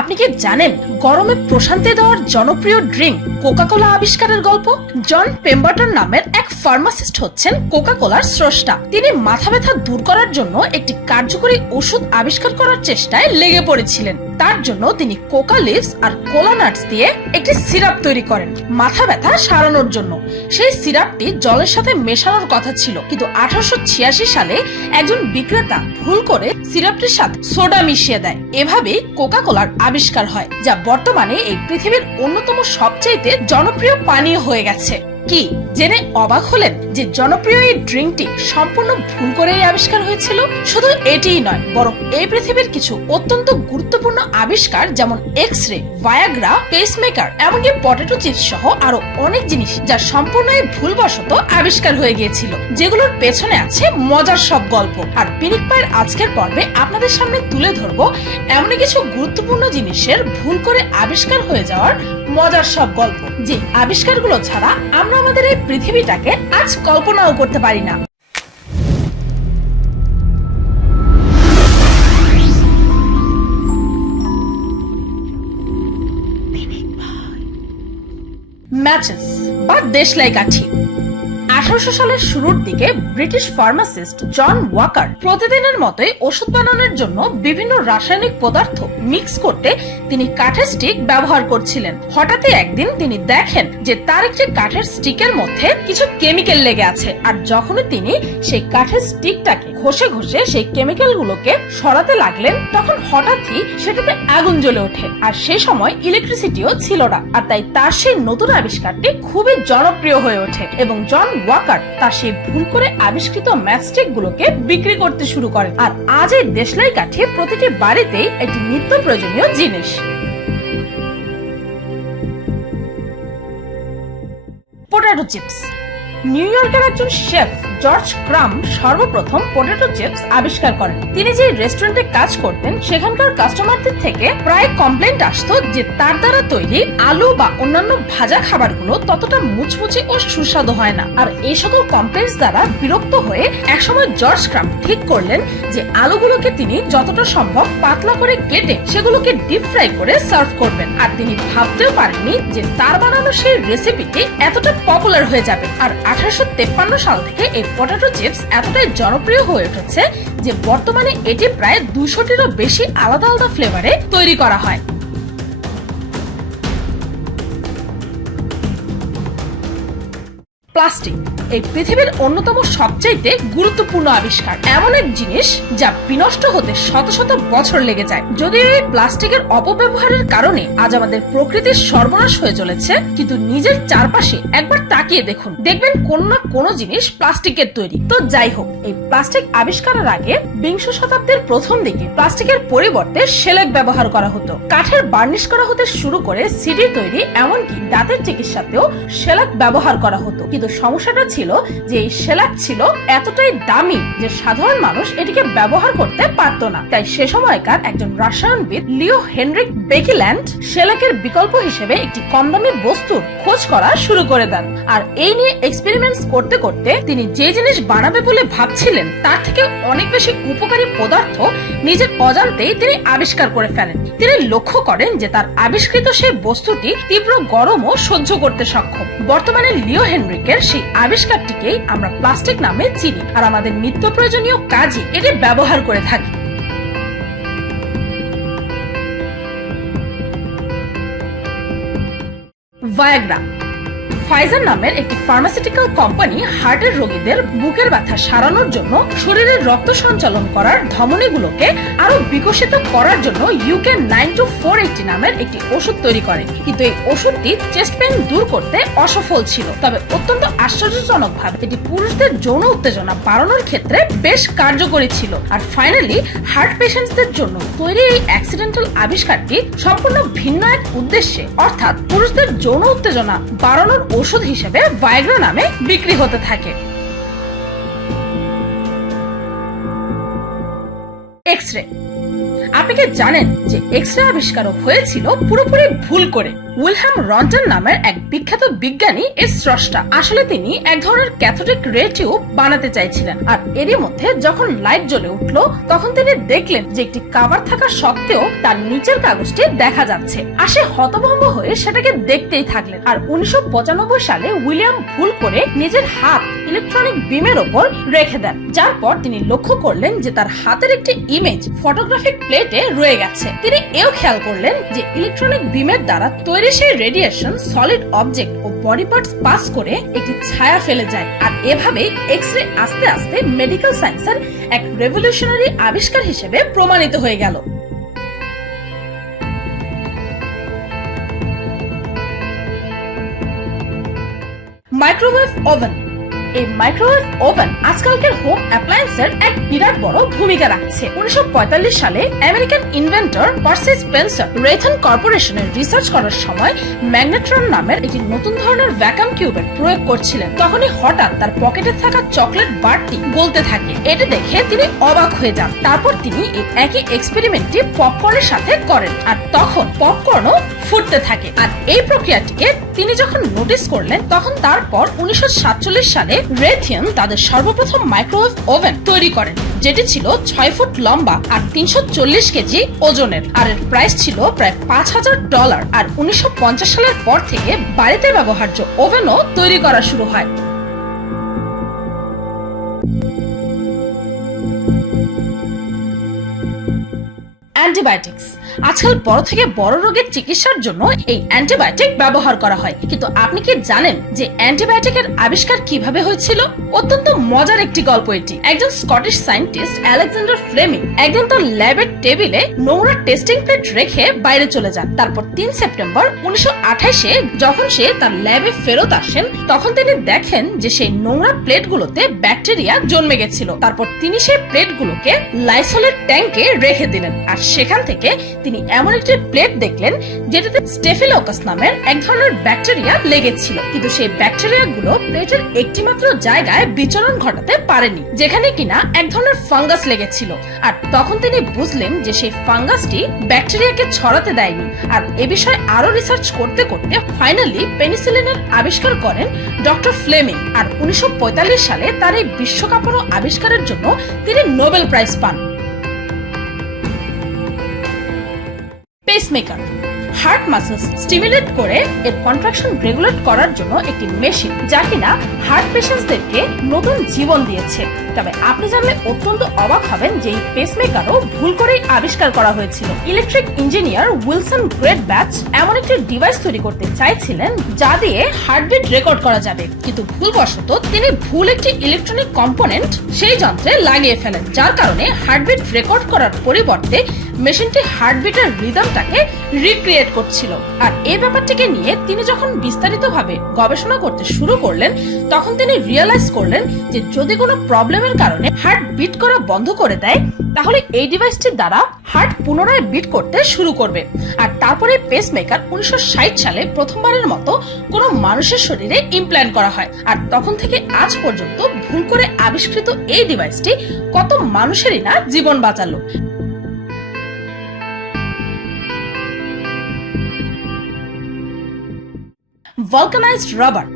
আপনি কি জানেন গরমে প্রশান্তি দেওয়ার জনপ্রিয় ড্রিঙ্ক কোকা কোলা আবিষ্কারের গল্প? জন পেম্বারটন নামের এক ফার্মাসিস্ট হচ্ছেন কোকা কোলার স্রষ্টা। তিনি মাথা ব্যথা দূর করার জন্য একটি কার্যকরী ওষুধ আবিষ্কার করার চেষ্টায় লেগে পড়েছিলেন। তার জন্য তিনি কোকা লিভস আর কোলা নাটস দিয়ে একটি সিরাপ তৈরি করেন মাথা ব্যথা সারানোর জন্য। সেই সিরাপটি জলের সাথে মেশানোর কথা ছিল, কিন্তু 1886 সালে একজন বিক্রেতা ভুল করে সিরাপটির সাথে সোডা মিশিয়ে দেয়। এভাবেই কোকা কোলার আবিষ্কার হয়, যা বর্তমানে এই পৃথিবীর অন্যতম সবচেয়ে জনপ্রিয় পানীয় হয়ে গেছে। কি জেনে অবাক হলেন যে জনপ্রিয় এই ড্রিঙ্কটি সম্পূর্ণ ভুল করেই আবিষ্কার হয়েছিল? শুধু এটিই নয়, বরং এই পৃথিবীর কিছু অত্যন্ত গুরুত্বপূর্ণ আবিষ্কার যেমন এক্স-রে, ভায়াগ্রা, পেসমেকার, এমনকি পটেটো চিপস সহ আরো অনেক জিনিস যা সম্পূর্ণ ভুলবশত আবিষ্কার হয়ে গিয়েছিল, যেগুলোর পেছনে আছে মজার সব গল্প। আর পিনিক পায়ের আজকের পর্বে আপনাদের সামনে তুলে ধরবো এমনই কিছু গুরুত্বপূর্ণ জিনিসের ভুল করে আবিষ্কার হয়ে যাওয়ার মজার সব গল্প, যে আবিষ্কারগুলো ছাড়া আমরা আমাদের এই পৃথিবীটাকে আজ কল্পনাও করতে পারি না। ম্যাচেস বা দেশলাই কাঠি। 1800 সালের শুরুর দিকে ব্রিটিশ ফার্মাসিস্ট জন ওয়াকার প্রতিদিনের মতোই ওষুধ বানানোর জন্য বিভিন্ন রাসায়নিক পদার্থ মিক্স করতে তিনি কাঠের স্টিক ব্যবহার করছিলেন। হঠাৎই একদিন তিনি দেখেন যে তার একটি কাঠের স্টিকের মধ্যে কিছু কেমিক্যাল লেগে আছে, আর যখনই তিনি সেই কাঠের স্টিকটাকে ঘষে ঘষে সেই কেমিক্যাল গুলোকে সরাতে লাগলেন, তখন হঠাৎই সেটাতে আগুন জ্বলে ওঠে। আর সেই সময় ইলেকট্রিসিটিও ছিল না, আর তাই তার সেই নতুন আবিষ্কারটি খুবই জনপ্রিয় হয়ে ওঠে এবং জন ওয়াকার তার সেই ভুল করে আবিষ্কৃত ম্যাচস্টিক গুলোকে বিক্রি করতে শুরু করেন। আর আজ এই দেশলাই কাঠি প্রতিটি বাড়িতেই একটি নিত্য প্রয়োজনীয় জিনিস। Potato chips. নিউ ইয়র্কের একজন শেফ জর্জ ক্রাম সর্বপ্রথম পটেটো চিপস আবিষ্কার করেন। তিনি যে রেস্টুরেন্টে কাজ করতেন সেখানকার কাস্টমারদের থেকে প্রায় কমপ্লেন্ট আসতো যে তার দ্বারা তৈরি আলু বা অন্যান্য ভাজা খাবারগুলো ততটা মুচমুচে ও সুস্বাদু হয় না। আর এই সকল কমপ্লেন্টস দ্বারা বিরক্ত হয়ে একসময় জর্জ ক্রাম ঠিক করলেন যে আলুগুলোকে তিনি যতটা সম্ভব পাতলা করে কেটে সেগুলোকে ডিপ ফ্রাই করে সার্ভ করবেন। আর তিনি ভাবতেও পারেননি যে তার বানানো সেই রেসিপিটি এতটা পপুলার হয়ে যাবে। আর 1853 সাল থেকে এই পটেটো চিপস এতটাই জনপ্রিয় হয়ে উঠেছে যে বর্তমানে এটি প্রায় 200টিরও বেশি আলাদা আলাদা ফ্লেভারে তৈরি করা হয়। প্লাস্টিক এই পৃথিবীর অন্যতম সবচাইতে গুরুত্বপূর্ণ আবিষ্কার, এমন এক জিনিস যা বিনষ্ট হতে শত শত বছর লেগে যায়। যদিও এই প্লাস্টিকের অপব্যবহারের কারণে আজ আমাদের প্রকৃতির সর্বনাশ হয়ে চলেছে, কিন্তু নিজের চারপাশে একবার তাকিয়ে দেখুন, দেখবেন কোনো না কোনো জিনিস প্লাস্টিকের তৈরি। তো যাই হোক, এই প্লাস্টিক আবিষ্কারের আগে বিংশ শতাব্দীর প্রথম দিকে প্লাস্টিকের পরিবর্তে শেলেক ব্যবহার করা হতো। কাঠের বার্নিশ করা হতে শুরু করে সিডি তৈরি, এমনকি দাঁতের চিকিৎসাতেও শেলেক ব্যবহার করা হতো। কিন্তু সমস্যাটা ছিল যে এই শেলাক ছিল এতটাই দামি যে সাধারণ মানুষ এটিকে ব্যবহার করতে পারত না। তাই সে সময়কার একজন রসায়নবিদ লিও হেনরিক বেকিল্যান্ড শেলাকের বিকল্প হিসেবে একটি কম দামি বস্তুর খোঁজ করা শুরু করে দেন। আর এই নিয়ে এক্সপেরিমেন্টস করতে করতে তিনি যে জিনিস বানাবে বলে ভাবছিলেন তার থেকে অনেক বেশি উপকারী পদার্থ নিজের অজান্তেই তিনি আবিষ্কার করে ফেলেন। তিনি লক্ষ্য করেন যে তার আবিষ্কৃত সেই বস্তুটি তীব্র গরমও সহ্য করতে সক্ষম। বর্তমানে লিও হেনরিকের সেই আবিষ্কারটিকেই আমরা প্লাস্টিক নামে চিনি, আর আমাদের নিত্য প্রয়োজনীয় কাজে এটি ব্যবহার করে থাকি। ভায়াগ্রা। ফাইজার নামের একটি ফার্মাসিউটিক্যাল কোম্পানি হার্টের রোগীদের বুকের ব্যথা সারানোর জন্য শরীরের রক্ত সঞ্চালন করার ধমনীগুলোকে আরো বিকশিত করার জন্য ইউকে 92480 নামের একটি ওষুধ তৈরি করে। কিন্তু এই ওষুধটি চেস্ট পেইন দূর করতে অসফল ছিল, তবে অত্যন্ত আশ্চর্যজনকভাবে এটি পুরুষদের যৌন উত্তেজনা বাড়ানোর ক্ষেত্রে বেশ কার্যকরী ছিল। আর ফাইনালি হার্ট পেশেন্টসদের জন্য তৈরি এই অ্যাক্সিডেন্টাল আবিষ্কারটি সম্পূর্ণ ভিন্ন এক উদ্দেশ্যে, অর্থাৎ পুরুষদের যৌন উত্তেজনা বাড়ানোর ওষুধ হিসেবে ভায়াগ্রা নামে বিক্রি হতে থাকে। এক্স-রে। আপনি কি জানেন যে এক্স-রে আবিষ্কারও হয়েছিল পুরোপুরি ভুল করে? উইলহেম রন্টন নামের এক বিখ্যাত বিজ্ঞানী এর স্রষ্টা। আসলে তিনি এক ধরনের ক্যাথোডিক রে টিউব বানাতে চাইছিলেন, আর এরই মধ্যে যখন লাইট জ্বলে উঠলো তখন তিনি দেখলেন যে একটি কভার থাকা সত্ত্বেও তার নিচের কাগজটি দেখা যাচ্ছে। আর সে হতভম্ব হয়ে সেটাকে দেখতেই থাকলেন। আর 1995 সালে উইলিয়াম ভুল করে নিজের হাত ইলেকট্রনিক বিমের ওপর রেখে দেন, যার পর তিনি লক্ষ্য করলেন যে তার হাতের একটি ইমেজ ফটোগ্রাফিক প্লেটে রয়ে গেছে। তিনি এও খেয়াল করলেন যে ইলেকট্রনিক বিমের দ্বারা তৈরি সেই রেডিয়েশন সলিড অবজেক্ট ও বডি পার্টস পাস করে একটি ছায়া ফেলে যায়। আর এভাবেই এক্স-রে আস্তে আস্তে মেডিকেল সায়েন্সের এক রেভলিউশনারি আবিষ্কার হিসেবে প্রমাণিত হয়ে গেল। Microwave oven. এই মাইক্রোওয়েভ ওভেন আজকালকার হোম অ্যাপ্লায়েন্সের এক বিরাট বড় ভূমিকা রাখছে। 1945 সালে আমেরিকান ইনভেন্টর পার্সি স্পেন্সার রেথন কর্পোরেশনের রিসার্চ করার সময় ম্যাগনেট্রন নামের একটি নতুন ধরনের ভ্যাকুয়াম টিউবের প্রয়োগ করছিলেন। তখনই হঠাৎ তার পকেটে থাকা চকলেট বারটি গলতে থাকে। এটি দেখে তিনি অবাক হয়ে যান। তারপর তিনি এই একই এক্সপেরিমেন্টটি পপকর্নের সাথে করেন, আর তখন পপকর্নও ফুটতে থাকে। আর এই প্রক্রিয়াটিকে তিনি যখন নোটিস করলেন তখন তারপর 1947 সালে রেথিয়ন তাদের সর্বপ্রথম মাইক্রোওয়েভ ওভেন তৈরি করেন, যেটি ছিল 6 ফুট লম্বা আর 340 কেজি ওজনের। আর এর প্রাইস ছিল প্রায় $5000। আর 1950 সালের পর থেকে বাড়িতে ব্যবহার্য ওভেনও তৈরি করা শুরু হয়। অ্যান্টিবায়োটিক্স। আজকাল বড় থেকে বড় রোগের চিকিৎসার জন্য এই অ্যান্টিবায়োটিক ব্যবহার করা হয়, কিন্তু আপনি কি জানেন যে অ্যান্টিবায়োটিকের আবিষ্কার কিভাবে হয়েছিল? অত্যন্ত মজার একটি গল্প এটি। একজন স্কটিশ সায়েন্টিস্ট আলেকজান্ডার ফ্লেমিং একদিন তার ল্যাবের টেবিলে নোংরা টেস্টিং প্লেট রেখে বাইরে চলে যান। তারপর 3 সেপ্টেম্বর 1928-এ যখন সে তার ল্যাবে ফেরত আসেন তখন তিনি দেখেন যে সেই নোংরা প্লেটগুলোতে ব্যাকটেরিয়া জন্মে গেছিল। তারপর তিনি সেই প্লেটগুলোকে লাইসলের ট্যাঙ্কে রেখে দিলেন, আর সেখান থেকে তিনি এমন একটি প্লেট দেখলেন যেটাতে স্টেফিলোকাস নামের এক ধরনের ব্যাকটেরিয়া লেগেছিল। কিন্তু সেই ব্যাকটেরিয়াগুলো প্লেটের একটি মাত্র জায়গায় বিচরণ ঘটাতে পারেনি, যেখানে কিনা এক ধরনের ফাঙ্গাস লেগেছিল। আর তখন তিনি বুঝলেন যে সেই ফাঙ্গাসটি ব্যাকটেরিয়াকে ছড়াতে দেয়নি। আর এ বিষয়ে আরো রিসার্চ করতে করতে ফাইনালি পেনিসিলিনের আবিষ্কার করেন ডক্টর ফ্লেমিং। আর 1945 সালে তার এই বিশ্বকাপানো আবিষ্কারের জন্য তিনি নোবেল প্রাইজ পান। পেসমেকার। হার্ট মাসলস স্টিমুলেট করে এর কন্ট্রাকশন রেগুলেট করার জন্য একটি মেশিন, যা কিনা হার্ট পেশেন্টদেরকে নতুন জীবন দিয়েছে। তবে আপনি জানলে অত্যন্ত অবাক হবেন যে এই পেসমেকারও ভুল করেই আবিষ্কার করা হয়েছিল। Electric engineer Wilson great batch এমন একটি ডিভাইস তৈরি করতে চাইছিলেন যা দিয়ে হার্টবিট রেকর্ড করা যাবে, কিন্তু ভুলবশত তিনি ভুল একটি ইলেকট্রনিক কম্পোনেন্ট সেই যন্ত্রে লাগিয়ে ফেলেন, যার কারণে হার্টবিট রেকর্ড করার পরিবর্তে মেশিনটি হার্টবিটের রিদমটাকে রিক্রিয়েট করছিল। আর এই ব্যাপারটিকে নিয়ে তিনি যখন বিস্তারিতভাবে গবেষণা করতে শুরু করলেন তখন তিনি রিয়েলাইজ করলেন যে যদি কোনো প্রবলেমের কারণে হার্ট বিট করা বন্ধ করে দেয় তাহলে এই ডিভাইসটির দ্বারা হার্ট পুনরায় বিট করতে শুরু করবে। আর তারপরে পেসমেকার 1960 সালে প্রথমবারের মতো কোনো মানুষের শরীরে ইমপ্ল্যান্ট করা হয়। আর তখন থেকে আজ পর্যন্ত ভুল করে আবিষ্কৃত এই ডিভাইসটি কত মানুষেরই না জীবন বাঁচালো। Vulcanised rubber.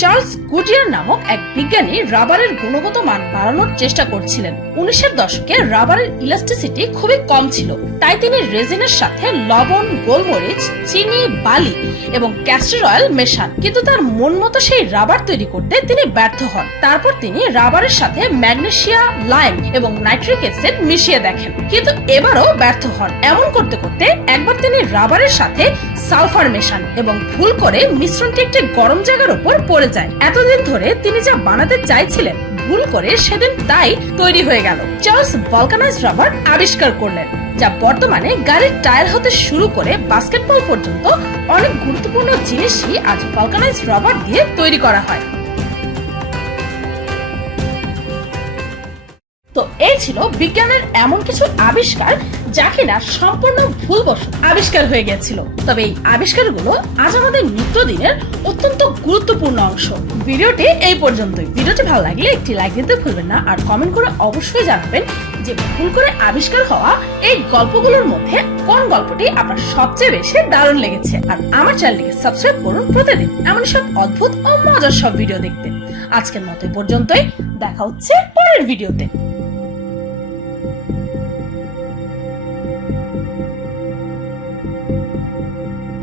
চার্লস গুডিয়ার নামক এক বিজ্ঞানী রাবারের গুণগত মান বাড়ানোর চেষ্টা করছিলেন। 1900-এর দশকে রাবারের ইলাস্টিসিটি খুবই কম ছিল, তাই তিনি রেজিনের সাথে লবণ, গোলমরিচ, চিনি, বালি এবং ক্যাস্টর অয়েল মেশান, কিন্তু তার মন মতো সেই রাবার তৈরি করতে তিনি ব্যর্থ হন। তারপর তিনি রাবারের সাথে ম্যাগনেসিয়া, লাইম এবং নাইট্রিক অ্যাসিড মিশিয়ে দেখেন, কিন্তু এবারও ব্যর্থ হন। এমন করতে করতে একবার তিনি রাবারের সাথে সালফার মেশান এবং ভুল করে মিশ্রণটি একটি গরম জায়গার উপর পড়ে যায়। এতদিন ধরে তিনি যা বানাতে চাইছিলেন ভুল করে সেদিন তাই তৈরি হয়ে গেল। চার্লস ভালকানাইজড রাবার আবিষ্কার করলেন, যা বর্তমানে গাড়ির টায়ার হতে শুরু করে বাস্কেটবল পর্যন্ত অনেক গুরুত্বপূর্ণ জিনিসই আজ ভালকানাইজড রাবার দিয়ে তৈরি করা হয়। তো এই ছিল বিজ্ঞানের এমন কিছু আবিষ্কার যা কিনা সম্পূর্ণ ভুলবশত আবিষ্কার হয়ে গেছিল। তবে এই আবিষ্কারগুলো আজ আমাদের নিত্যদিনের অত্যন্ত গুরুত্বপূর্ণ অংশ। ভিডিওটি এই পর্যন্তই। ভিডিওটি ভালো লাগলে একটি লাইক দিতে ভুলবেন না, আর কমেন্ট করে অবশ্যই জানাবেন যে ভুল করে আবিষ্কার হওয়া এই গল্পগুলোর মধ্যে কোন গল্পটি আপনার সবচেয়ে বেশি দারুণ লেগেছে। আর আমার চ্যানেলটিকে সাবস্ক্রাইব করুন প্রতিদিন এমন সব অদ্ভুত ও মজার সব ভিডিও দেখতে। আজকের মতো এই পর্যন্তই, দেখা হচ্ছে পরের ভিডিওতে।